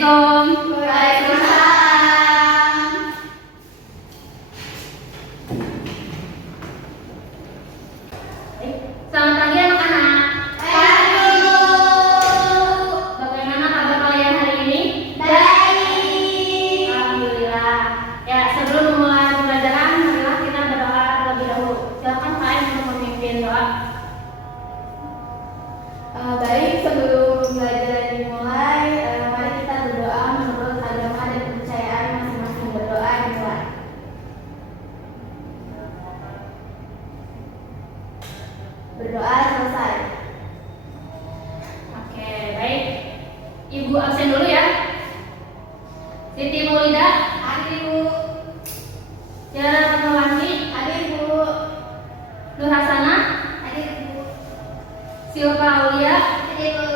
Assalamualaikum. Waalaikumsalam. Selamat pagi anak-anak. Pagi, Bu. Bagaimana kabar kalian hari ini? Baik. Alhamdulillah. Ya, sebelum memulai pembelajaran, marilah kita berdoa terlebih dahulu. Silakan kalian untuk memimpin doa. Baik, sebelum pembelajaran dimulai, mari kita berdoa menurut agama dan kepercayaan masing-masing. Berdoa dimulai. Berdoa selesai. Oke, baik. Ibu absen dulu ya. Siti Maulida, Hadir, Bu. Tiara Fatmawati, Hadir, Bu. Nur Hasanah, Hadir, Bu. Silva Aulia, Hadir, Bu.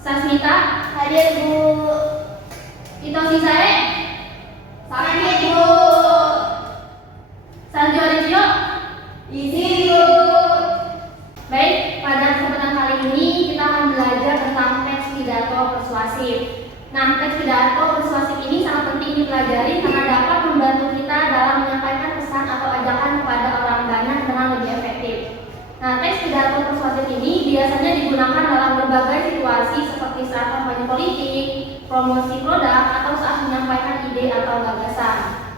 Sasmita, Hadir, Bu. Ito Sisae, Hadir, Bu. Sanjo Aricio. Izin, Bu. Baik, pada kesempatan kali ini kita akan belajar tentang teks pidato persuasif. Nah, teks pidato persuasif ini sangat penting dipelajari karena dapat membantu kita dalam menyampaikan pesan atau ajakan kepada orang banyak dengan lebih efektif. Nah, teks pidato persuasif ini biasanya digunakan dalam berbagai situasi seperti saat kampanye politik, promosi produk, atau saat menyampaikan ide atau gagasan.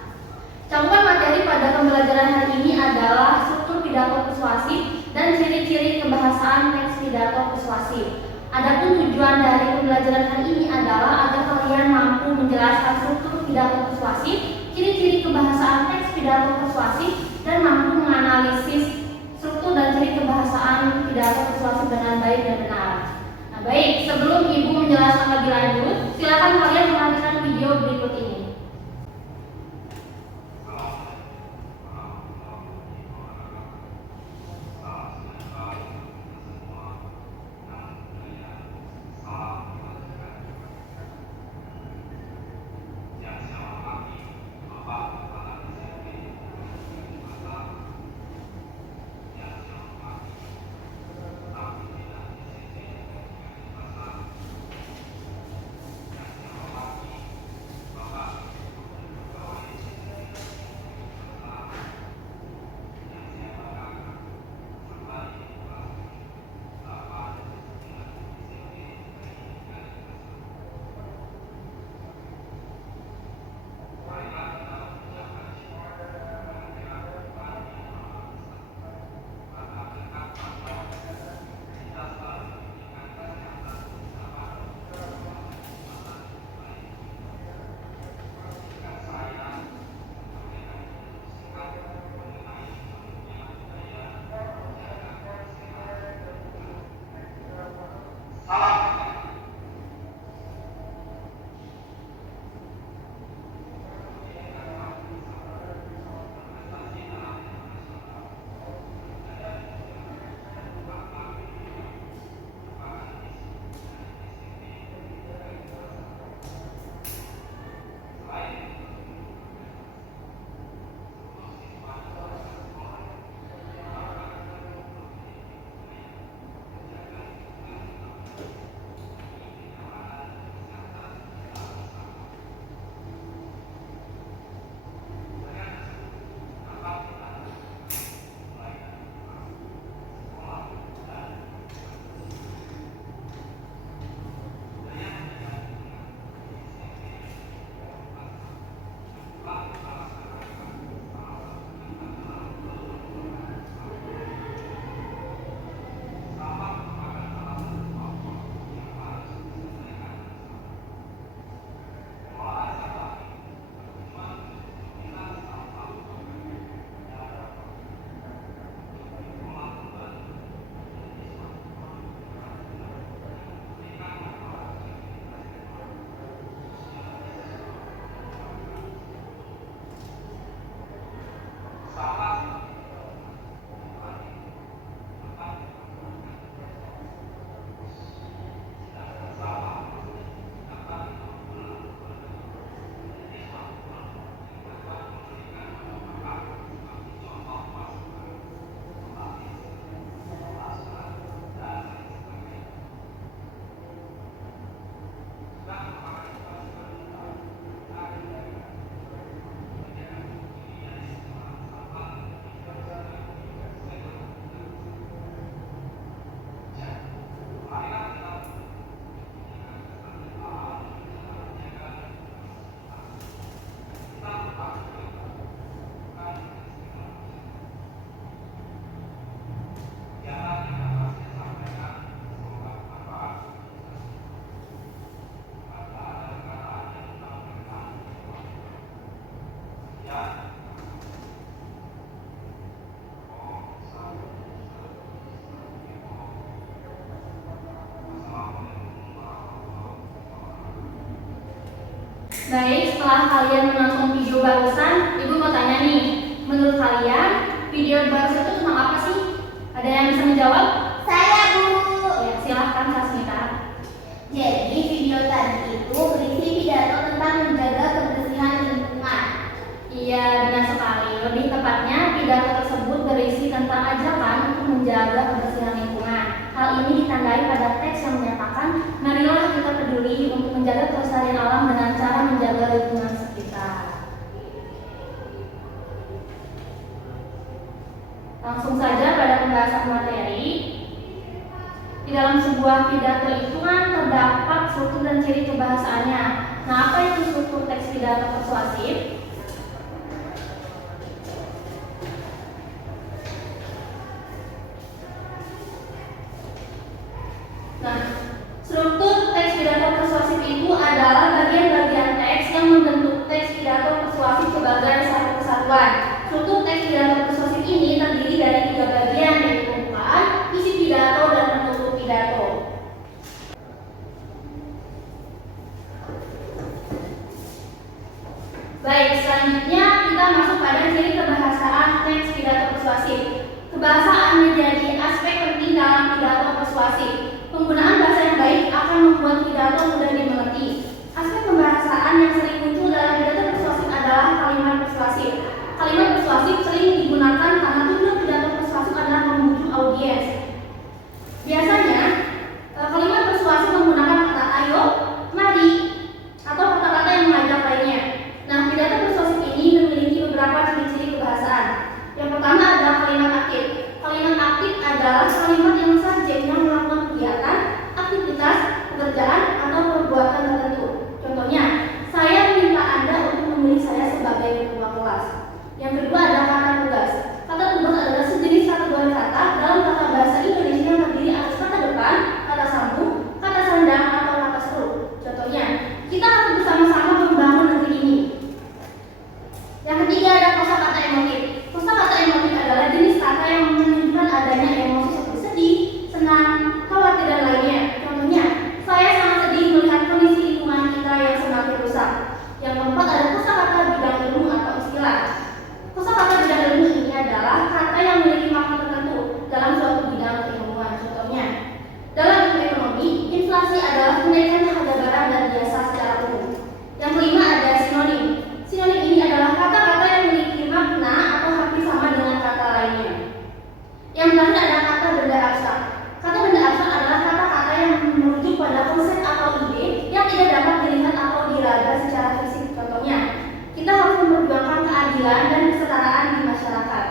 Cakupan materi pada pembelajaran hari ini adalah struktur pidato persuasif dan ciri-ciri kebahasaan teks pidato persuasif. Adapun tujuan dari pembelajaran hari ini adalah agar kalian mampu menjelaskan struktur pidato persuasif, ciri-ciri kebahasaan teks pidato persuasif, dan mampu menganalisis struktur dan ciri kebahasaan pidato persuasif dengan baik dan benar. Nah, baik, sebelum Ibu menjelaskan lebih lanjut, silakan kalian perhatikan video berikut ini. Baik, setelah kalian menonton video barusan, Ibu mau tanya nih, menurut kalian video barusan itu tentang apa sih? Ada yang bisa menjawab? Saya, Bu. Ya, silahkan Sasmita. Jadi video tadi itu berisi pidato tentang menjaga kebersihan lingkungan. Iya, benar sekali. Lebih tepatnya, pidato tersebut berisi tentang ajakan untuk menjaga kebersihan lingkungan. Hal ini ditandai pada teks yang menyatakan, marilah kita peduli untuk menjaga kelestarian alam dengan cara menjaga lingkungan sekitar. Langsung saja pada pembahasan materi. Di dalam sebuah pidato itu kan terdapat struktur dan ciri kebahasaannya. Nah, apa itu struktur teks pidato persuasif? Nah, struktur teks pidato persuasif itu adalah bagian-bagian teks yang membentuk teks pidato persuasif sebagai satu kesatuan. Struktur teks pidato persuasif ini terdiri dari 3 bagian, yaitu pembukaan, isi pidato, dan penutup pidato. Baik, selanjutnya kita masuk pada ciri kebahasaan teks pidato persuasif. Kebahasaan menjadi aspek penting dalam pidato persuasif. Penggunaan bahasa yang baik akan membuat pidato mudah dimengerti. Aspek pembahasaan yang sering muncul dalam pidato persuasif adalah kalimat persuasif. Kalimat persuasif sering digunakan karena tujuan pidato persuasif adalah membujuk audiens. Biasanya, kalimat persuasif menggunakan kata ayo, mari, atau kata-kata yang mengajak lainnya. Nah, pidato persuasif ini memiliki beberapa ciri-ciri kebahasaan. Yang pertama adalah kalimat aktif. Kalimat aktif adalah kalimat yang subjeknya melakukan kegiatan, aktivitas, pekerjaan, atau perbuatan tertentu. Contohnya, saya meminta Anda untuk memilih saya sebagai ketua kelas. Yang kedua adalah kata tugas. Kata tugas adalah sejenis kategori kata dalam kata bahasa Indonesia yang terdiri atas kata depan, kata sambung, kata sandang, atau kata seru. Contohnya, kita harus bersama-sama membangun negeri ini. Yang ketiga ada kosakata emotif. Kosakata emotif adalah jenis kata yang menunjukkan adanya emosi seperti sedih, senang, khawatir, dan lainnya. Contohnya, saya sangat sedih melihat kondisi lingkungan kita yang semakin rusak. Yang keempat ada kosakata bidang ilmu atau istilah. Kosakata bidang ilmu ini adalah kata yang memiliki makna tertentu dalam suatu bidang keilmuan. Contohnya, dalam ilmu ekonomi, inflasi adalah kenaikan harga barang dan jasa secara umum. Yang kelima ada sinonim. Sinonim ini adalah kata-kata yang memiliki makna atau hampir sama dengan kata lainnya. Yang terakhir ada kata benda abstrak. Kata benda abstrak adalah kata-kata yang merujuk pada konsep atau ide yang tidak dapat dilihat atau diraba secara fisik. Contohnya, kita harus memperjuangkan keadilan dan kesetaraan di masyarakat.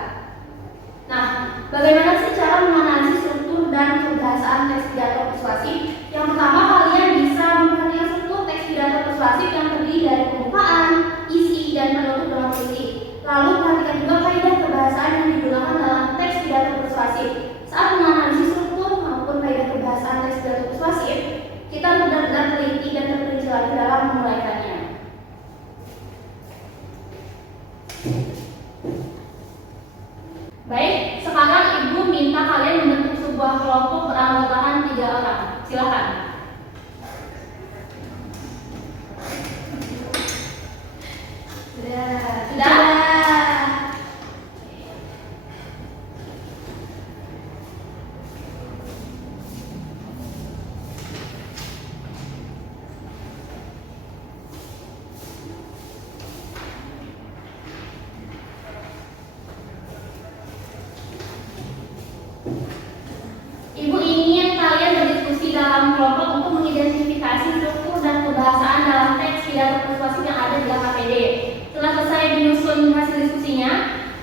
Nah, bagaimana sih cara menganalisis struktur dan kebahasaan teks pidato persuasif? Yang pertama, kalian bisa memperhatikan struktur teks pidato persuasif yang terdiri dari pembukaan, isi, dan penutup dengan puisi. Lalu perhatikan juga kaidah kebahasaan yang digunakan dalam teks pidato persuasif. Saat menganalisis struktur maupun kaidah kebahasaan teks pidato persuasif, kita benar-benar teliti dan terperinci lagi dalam menguraikannya. Baik, sekarang Ibu minta kalian membentuk sebuah kelompok beranggotakan 3 orang. Silakan. Sudah? Ibu ingin kalian berdiskusi dalam kelompok untuk mengidentifikasi struktur dan kebahasaan dalam teks pidato persuasif yang ada di KPD. Setelah selesai menyusun hasil diskusinya,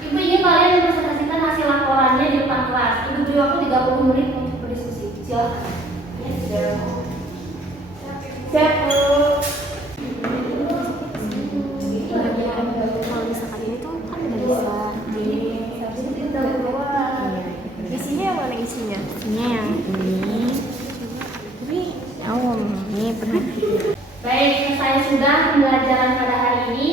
Ibu ingin kalian mempresentasikan hasil laporannya di depan kelas. Ibu beri waktu 30 menit untuk berdiskusi. Silakan. Ya, sudah. Siap, Bu. Kalau misalkan ini tuh kan udah bisa isinya yang mana isinya? Isinya yang ini. Tapi ini pernah. Baik, saya sudah pembelajaran pada hari ini.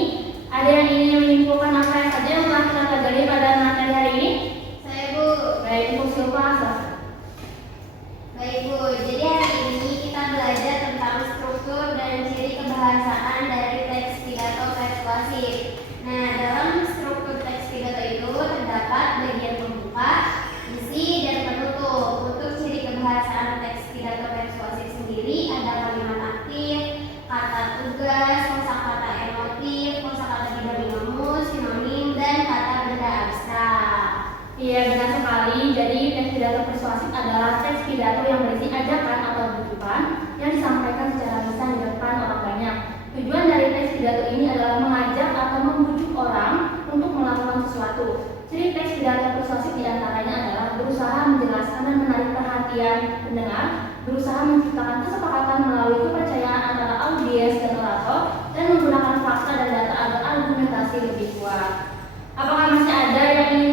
Ada yang ingin menyimpulkan apa yang saja yang telah kita pelajari pada materi hari ini? Saya, Bu. Baik, untuk siapa? Baik, Bu. Jadi hari ini kita belajar tentang struktur dan ciri kebahasaan dari teks adalah teks pidato yang berisi ajakan atau rujukan yang disampaikan secara lisan di depan orang banyak. Tujuan dari teks pidato ini adalah mengajak atau membujuk orang untuk melakukan sesuatu. Ciri teks pidato persuasif diantaranya adalah berusaha menjelaskan dan menarik perhatian pendengar, berusaha menciptakan kesepakatan melalui kepercayaan antara audiens dan orator, dan menggunakan fakta dan data agar argumentasi lebih kuat. Apakah masih ada yang ingin